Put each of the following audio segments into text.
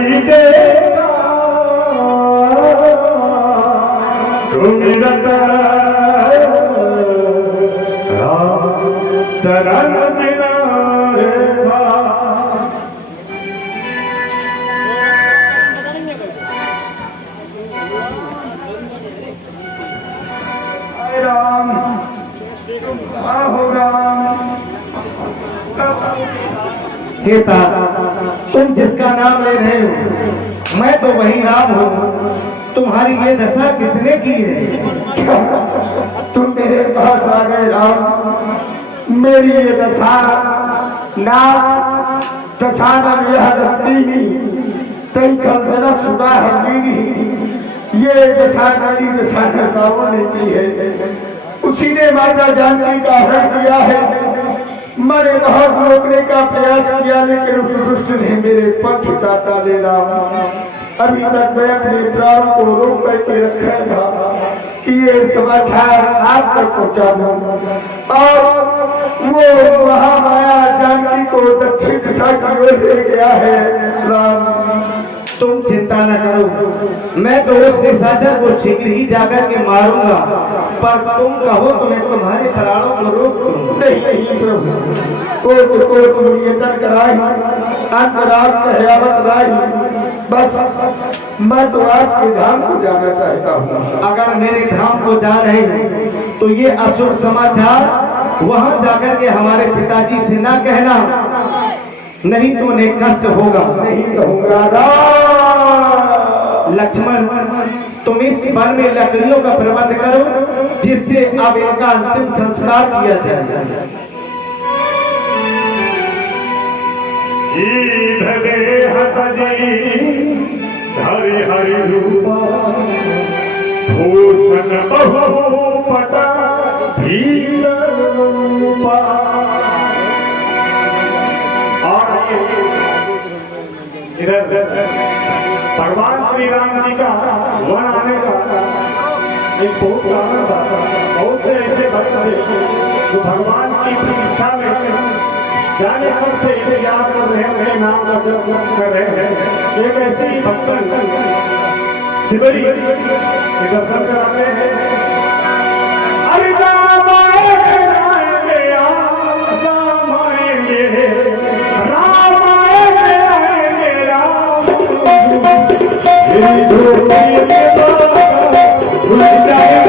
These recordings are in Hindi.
वही देगा सुमिरत शरण रेखा। राम आहो राम। हे ता, तुम जिसका नाम ले रहे हो मैं तो वही राम हूँ। तुम्हारी ये दशा किसने की है? तुम मेरे पास आ गए राम। मेरी ये दशा ना दशानन यह दत्तीनी तई कल जनक सुधा हरलीनी। ये दशा मेरी दशानन रावण ने की है। उसी ने माता जानकी का हरण किया है। मैंने बहुत रोकने का प्रयास किया लेकिन उस दुष्ट ने मेरे पक्ष का डाले राम। अभी तक मैं अपने प्राण को रोक करके रखा था कि ये समाचार आप तक पहुंचा दूं और वो महामाया जानकी को दक्षिण दिशा की ओर ले गया है राम। तुम चिंता न करो, मैं तो उस निशाचर को शीघ्र ही जाकर के मारूंगा। पर तुम कहो तो मैं तुम्हारे प्राणों को रोक दूं। नहीं प्रभु, को नियतन कराई अंतराग कहयावत राही। बस मैं तो आपके धाम को जाना चाहता हूँ। अगर मेरे धाम को जा रहे हो तो ये अशुभ समाचार वहां जाकर के हमारे पिताजी से ना कहना, नहीं तो उन्हें कष्ट होगा। नहीं कहूंगा लक्ष्मण, तुम इस वन में लकड़ियों का प्रबंध करो जिससे अब इनका अंतिम संस्कार किया जाए। हरि हरि रूपा भूषण बहुपटा भीतर रूपा। इधर भगवान श्री राम जी का वन आने का एक बहुत कारण था। बहुत से ऐसे भक्त थे जो भगवान की प्रतीक्षा में जाने कब से इंतजार कर रहे हैं, उनके नाम का जप कर रहे हैं। एक ऐसे ही भक्त शिवरी के दर्शन कराते हैं। अरे राम आएंगे राम आएंगे राम आएंगे राम। भूल जाएंगे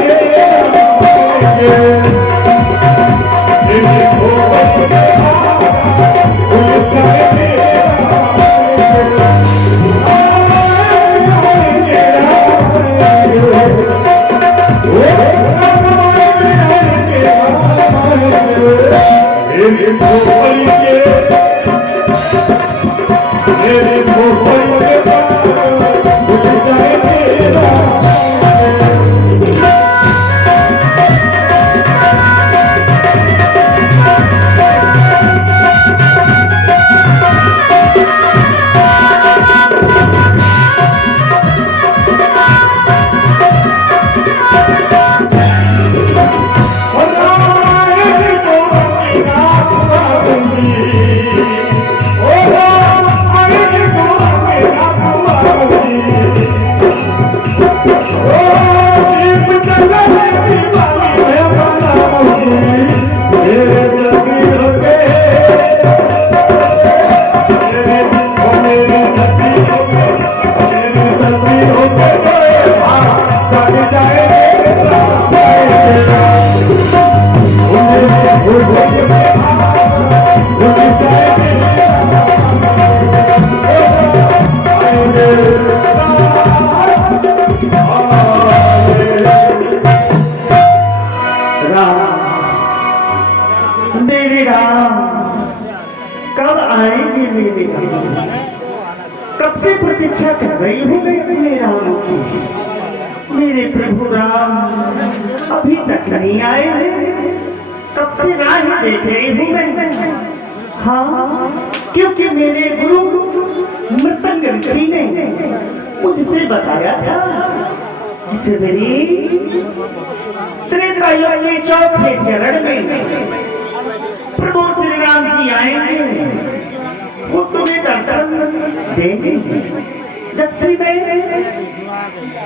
कब से प्रतीक्षा कर रही हूँ मेरे राम की। मेरे प्रभु राम अभी तक नहीं आए हैं। कब से राह देख रही हूँ मैं। हाँ, क्योंकि मेरे गुरु मृतंग ऋषि ने मुझसे बताया था कि सवेरे त्रेतायुग के चौथे चरण में प्रभु श्री राम जी आएंगे, वो तुम्हें दर्शन देंगे। जब से मैं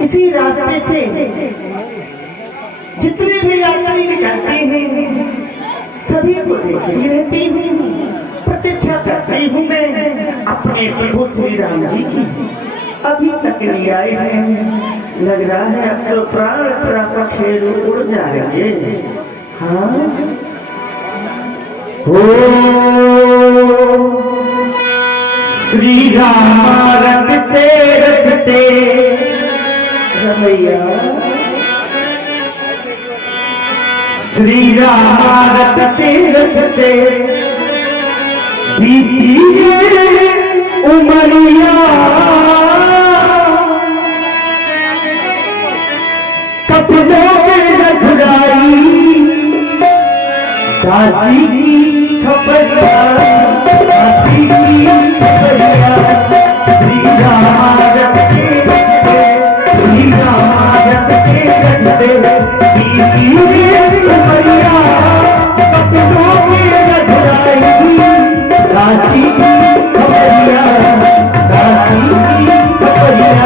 इसी रास्ते से जितने भी यात्री निकलते हैं सभी को देखती रहती हूँ, प्रतीक्षा करती हूँ मैं अपने प्रभु श्री राम जी की। अभी तक नहीं आए हैं, लग रहा है अब तो प्राण प्राप्त खेल उड़ जाएंगे। हाँ हो श्री राम रखते रखते रमैया, श्री राम रखते रखते बीती उमरिया कपड़ों में रखदाई काशी की खबरिया, काशी की खबरिया, श्री राम रखते रखते, श्री राम रखते रखते बीती उमरिया कपड़ों में रखदाई काशी की खबरिया, काशी की खबरिया।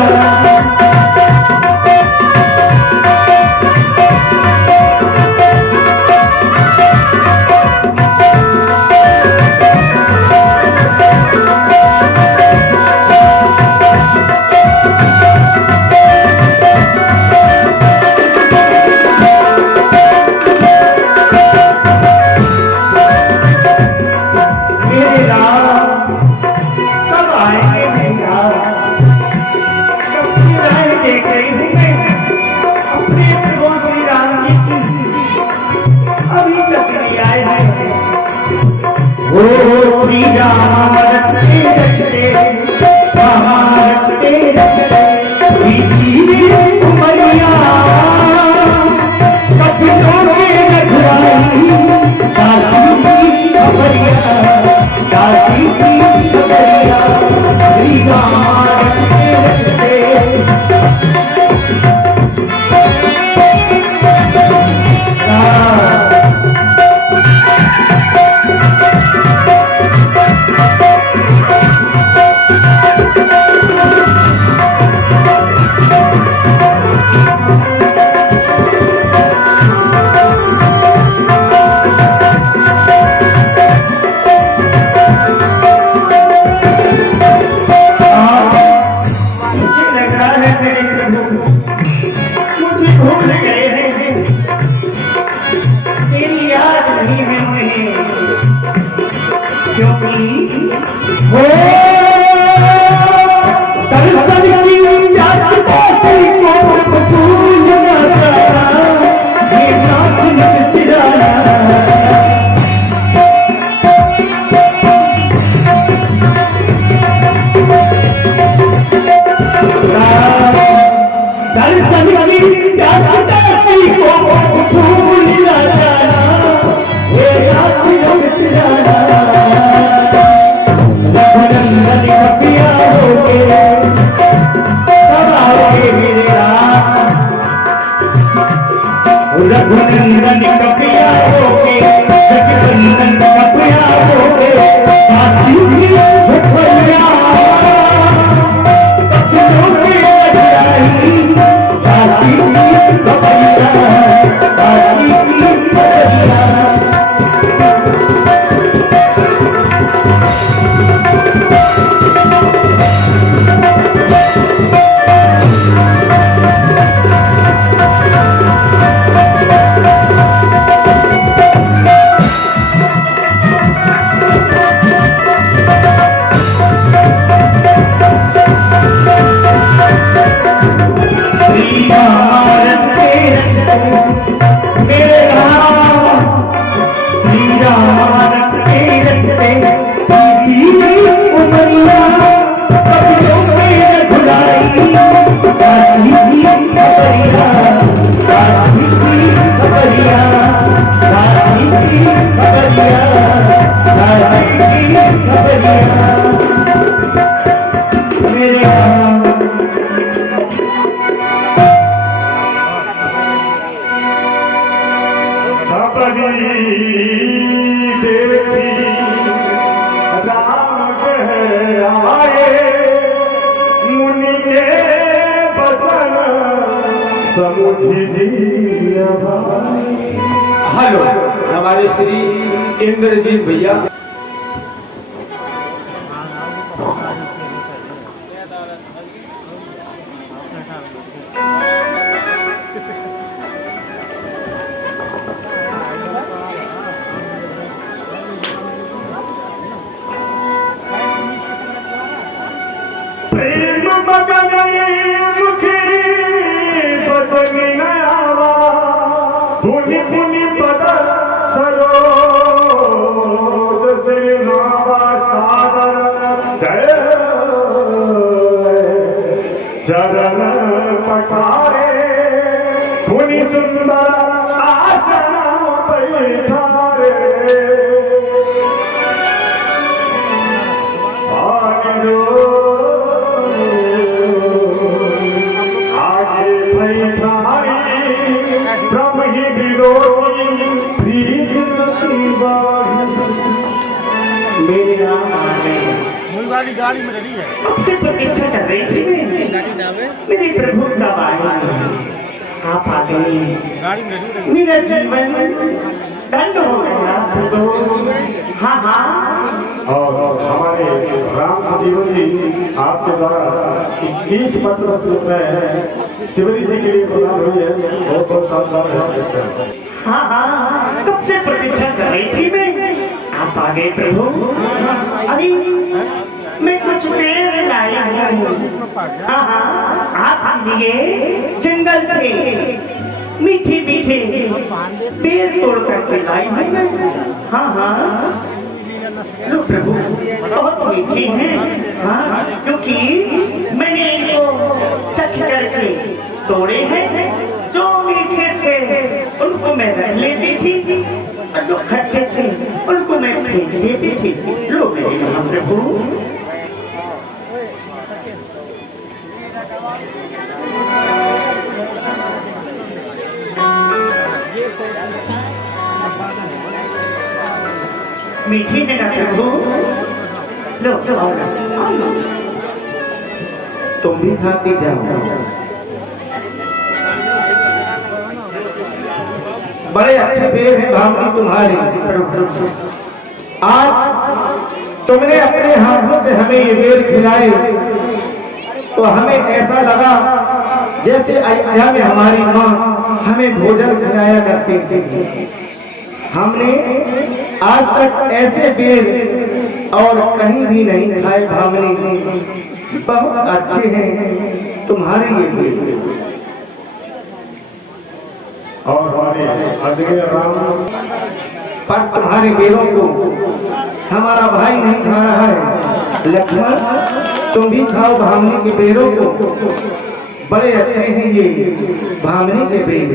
रघुनंदन कपिया होके जगवंदन कपिया होके काशी की झोपड़िया कपियों के लड़ाई काशी की कपिया काशी की कपिया मुनि समुझी जी हेलो, हमारे श्री इंद्रजीत भैया। प्रेम बदने मुखे बदने नयावा पुनि पुनि पद सरोज से नावा सागर जय चरण पठारे पुनि सुंदर आसन बैठारे गाड़ी में रही है। अब से प्रतीक्षा कर रही थी मैं। मेरे प्रभु कब आएंगे? आप आ गए। मेरा जीवन धन्य हो गया प्रभु। हाँ हाँ। और हमारे राम जीवन जी आपके द्वारा 21 पत्र में शिवरी जी के लिए प्रदान हुई है। बहुत बहुत शानदार है। हाँ हाँ, कब से प्रतीक्षा कर रही थी मैं। आप आ गए प्रभु। अरे मैं कुछ पेड़ लाया हूँ। हाँ हाँ, आप लिए जंगल से मीठे मीठे पेड़ तोड़ करके लाई हूँ मैं। हाँ हाँ, लो प्रभु, बहुत मीठे हैं। हाँ, क्योंकि मैंने इनको चख करके तोड़े हैं। जो मीठे थे उनको मैं रख लेती थी और जो खट्टे थे उनको मैं फेंक देती थी। लो मेरे महाप्रभु। मीठी है ना प्रभु। लो तुम भी खाती जाओ। बड़े अच्छे पेड़ हैं भावनी तुम्हारे। आज तुमने अपने हाथों से हमें ये पेड़ खिलाए तो हमें ऐसा लगा जैसे अयोध्या में हमारी माँ हमें भोजन खिलाया करती थी। हमने आज तक ऐसे पेड़ और कहीं भी नहीं खाए भावनी। बहुत अच्छे हैं तुम्हारे ये पेड़। और हमारे आदरणीय राम पर तुम्हारे पेड़ों को हमारा भाई नहीं खा रहा है। लक्ष्मण, तुम भी खाओ भावनी के पेड़ों को। बड़े अच्छे हैं ये भावनी के पेड़।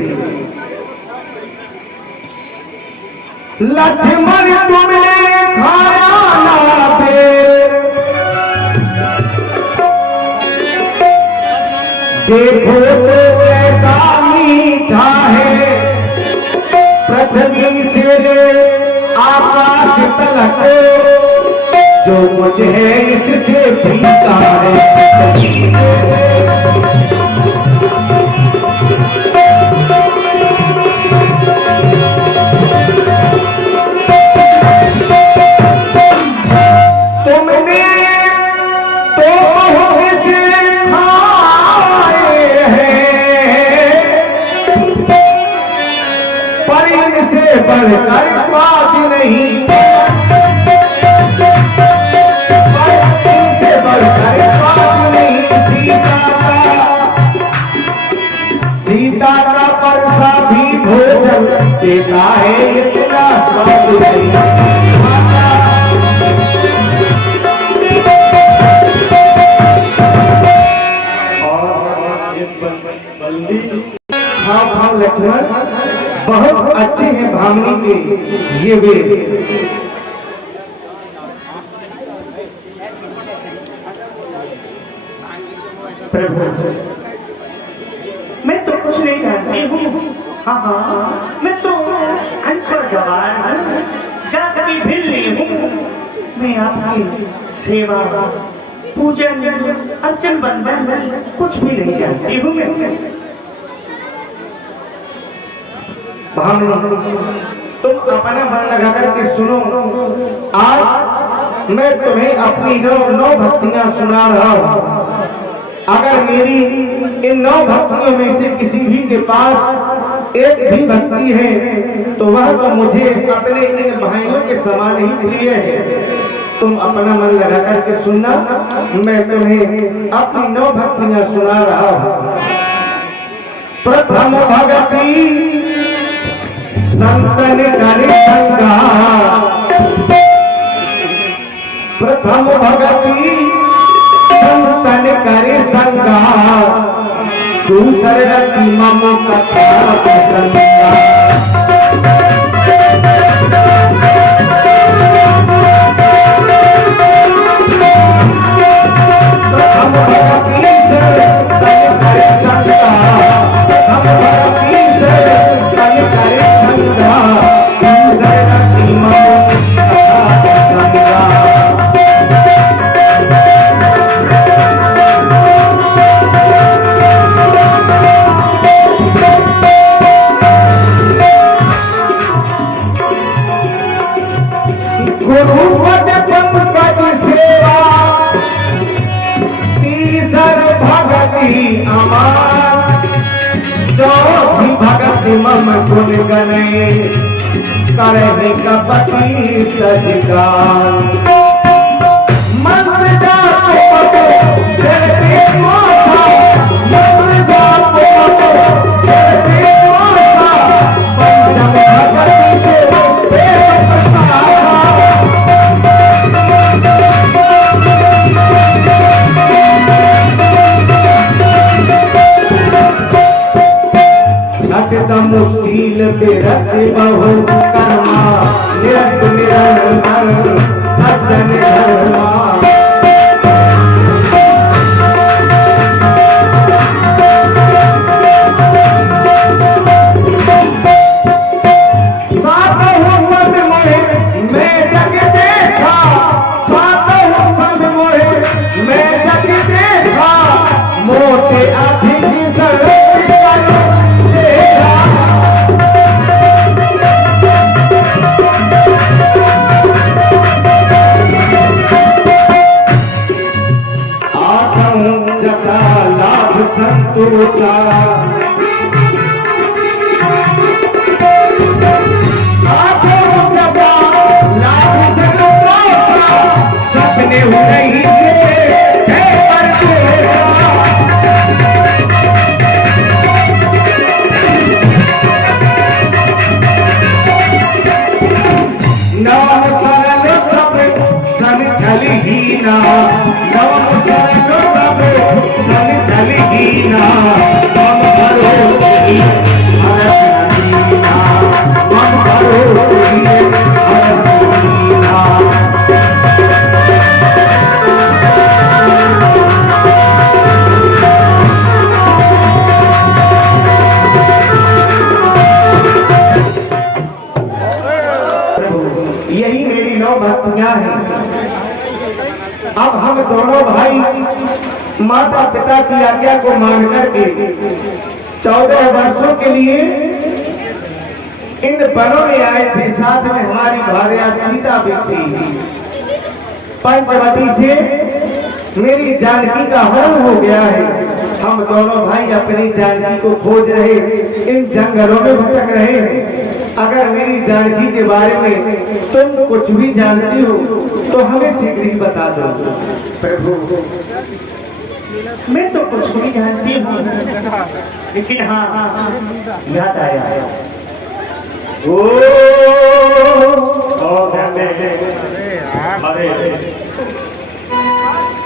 लक्ष्मण तुमने खाया ना पेड़, देखो तो कैसा मीठा है। पृथ्वी से आकाश तलक जो मुझे है इससे फीका है। तुमने तो इसे खाए हैं पर इनसे बढ़कर बात नहीं। इनसे बढ़कर बात नहीं। सीता का परसा भी भोजन देता है इतना स्वाद नहीं। हाँ लक्ष्मण, बहुत अच्छे हैं भावनी के ये वेद। प्रभु, मैं तो कुछ नहीं जानती हूँ। हाँ हाँ, मैं तो अनपढ़ जवान हूँ, जाति भिल्ली हूँ। मैं आपकी सेवा, पूजन, अर्चन, बंधन कुछ भी नहीं जानती हूँ मैं। भावनी, तुम अपना मन लगा करके सुनो। आज मैं तुम्हें अपनी नौ भक्तियां सुना रहा हूं। अगर मेरी इन 9 भक्तियों में से किसी भी के पास एक भी भक्ति है तो वह तो मुझे अपने इन भाइयों के समान ही प्रिय है। तुम अपना मन लगा करके सुनना, मैं तुम्हें अपनी 9 भक्तियां सुना रहा हूं। प्रथम भक्ति संतन करे संगा, प्रथम भक्ति संतन करे संगा, दूसर रति मम कथा प्रसंगा। प्रथम भक्ति संतन करे संगा, प्रथम भक्ति संतन करे संगा, दूसर रति मम कथा प्रसंगा। गुरुपद पंकज सेवा, तीसर भगति अमार, चौथी भगति मम गुण गणे, करहि कपटी सजगान। मंत्र जापो जरते मोथा, मंत्र जापो जरते मोथा, पंचम भगति के मुशील बिरत बहु कर्मा, निरत निरंतर सज्जन धर्मा। सातों पद मोहे मैं जग देखा, सातों पद मोहे मैं जग देखा, मोते अधिक संतोषा, सपने हो रही नव सरल सब सन छली ही ना, नव सरल सब सन छली ही ना, मम भरोसी हरस दीना, मम भरोसी हरस दीना। यही मेरी 9 भक्तियां हैं। अब हम दोनों भाई माता पिता की आज्ञा को मान करके 14 वर्षों के लिए इन वनों में आए थे। साथ में हमारी भार्या सीता भी थी। पंचवटी से मेरी जानकी का हरण हो गया है। हम दोनों भाई अपनी जानकी को खोज रहे, इन जंगलों में भटक रहे हैं। अगर मेरी जानकी के बारे में तुम कुछ भी जानती हो तो हमें शीघ्र ही बता दो। प्रभु, मैं तो कुछ नहीं जानती हूँ, लेकिन हाँ याद आया।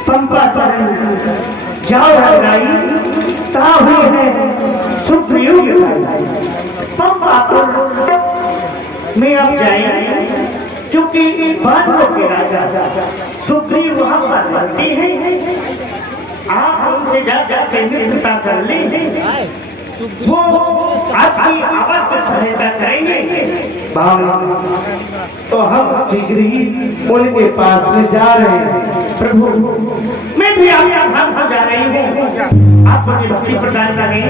पंपा जाओ रंगाई ता हुए हैं सुप्रयोग पंपा में अब जाए, क्योंकि बादलों के राजा सुग्रीव वहां पर बनते हैं। आप उनसे जाकर मित्रता कर लें, वो आपकी अवश्य सहायता करेंगे। तो हम शीघ्र ही उनके पास में जा रहे हैं। प्रभु, मैं भी आपका धाम जा रही हूँ। आप मुझे भक्ति प्रदान करें।